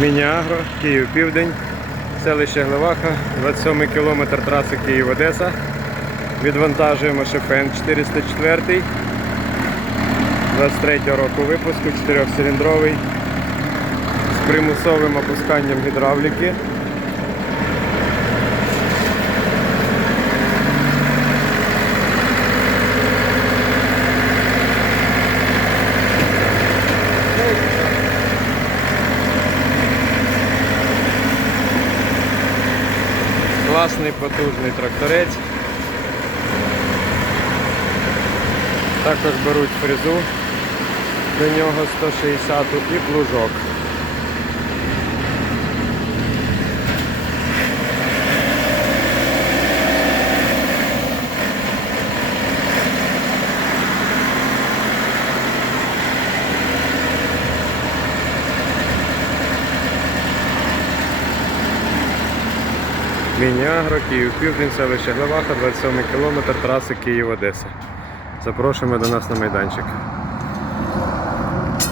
Міні-Агро, Київ Південь, селище Глеваха, 27 кілометр траси Київ-Одеса. Відвантажуємо шифен 404 23 року випуску, 4-циліндровий з примусовим опусканням гідравліки. Класний потужний тракторець. Також беруть фрезу до нього 160 і плужок. Міні-Агро, Київ Південь, селище Глеваха, 27 кілометр траси Київ-Одеса. Запрошуємо до нас на майданчик.